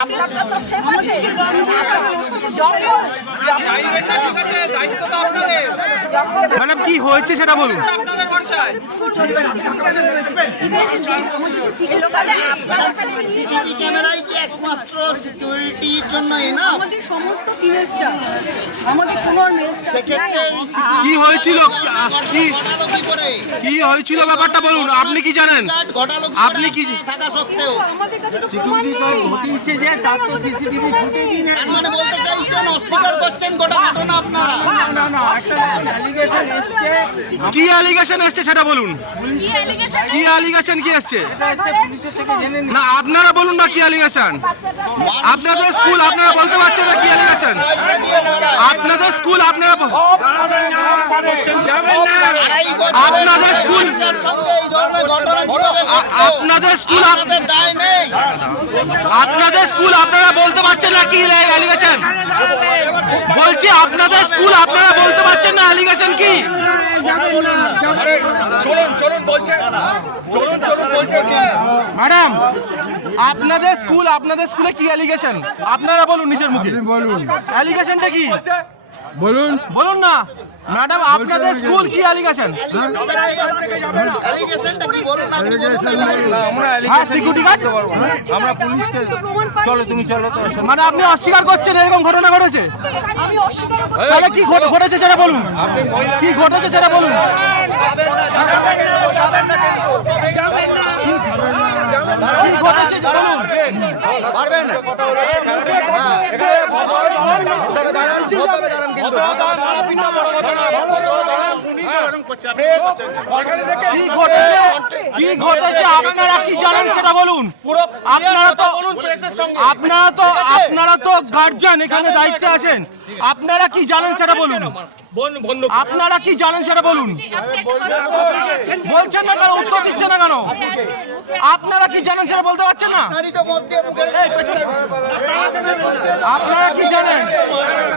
আপনার তো সেফ আছে চাইবেন না ঠিক আছে দায়িত্ব তো আপনাদের ম্যাডাম কি হয়েছে সেটা বলুন। কি হয়েছিল? কি হয়েছিল ব্যাপারটা বলুন আপনি কি জানেন? আপনি কি- থাকা সত্ত্বেও যে তার তো সিসিটিভি ফুটেজই নেই। মানে বলতে চাইছেন অস্বীকার করছেন গোটা ঘটনা আপনারা। কি অ্যালিগেশন এসছে সেটা বলুন। কি অ্যালিগেশন কি এসছে? না আপনারা বলুন না কি অ্যালিগেশন আপনাদের স্কুল আপনারা বলতে পারছেন না কি অ্যালিগেশন। আপনাদের স্কুল আপনারা আপনাদের স্কুল? আপনাদের স্কুল আপনাদের আপনাদের স্কুল আপনারা বলতে পারছেন না কি অ্যালিগেশন বলছি আপনাদের স্কুল আপনারা বলতে পারছেন না অ্যালিগেশন কি চলুন বলছে চলুন চলুন বলছে ম্যাডাম আপনাদের স্কুল আপনাদের স্কুলে কি অ্যালিগেশন আপনারা বলুন নিজের মুখে। বলুন। অ্যালিগেশনটা কি? বলুন। বলুন না। ম্যাডাম আপনাদের স্কুল কি অ্যালিগেশন অ্যালিগেশনটা কি বলুন আপনি বলুন হ্যাঁ সিকিউরিটি গার্ড আমরা পুলিশকে চলো তুমি চলো মানে আপনি অস্বীকার করছেন এরকম ঘটনা ঘটেছে? আমি অস্বীকার করছি তাহলে কি ঘটে- ঘটেছে সেটা বলুন। কি ঘটেছে সেটা বলুন। কি ঘটেছে বলুন। কি ঘটেছে? আপনারা কি জানেন সেটা বলুন। আপনারা তো বলুন প্রেসের সঙ্গে। আপনারা তো আপনারা তো গার্জিয়ান এখানে দায়িত্বে আছেন আপনারা কি জানেন সেটা বলুন। আপনারা কি জানেন সেটা বলুন। বলছেন না কেন? উত্তর দিচ্ছেন না কেন? আপনারা কি জানেন সেটা বলতে পারছেন না? আপনারা কি জানেন?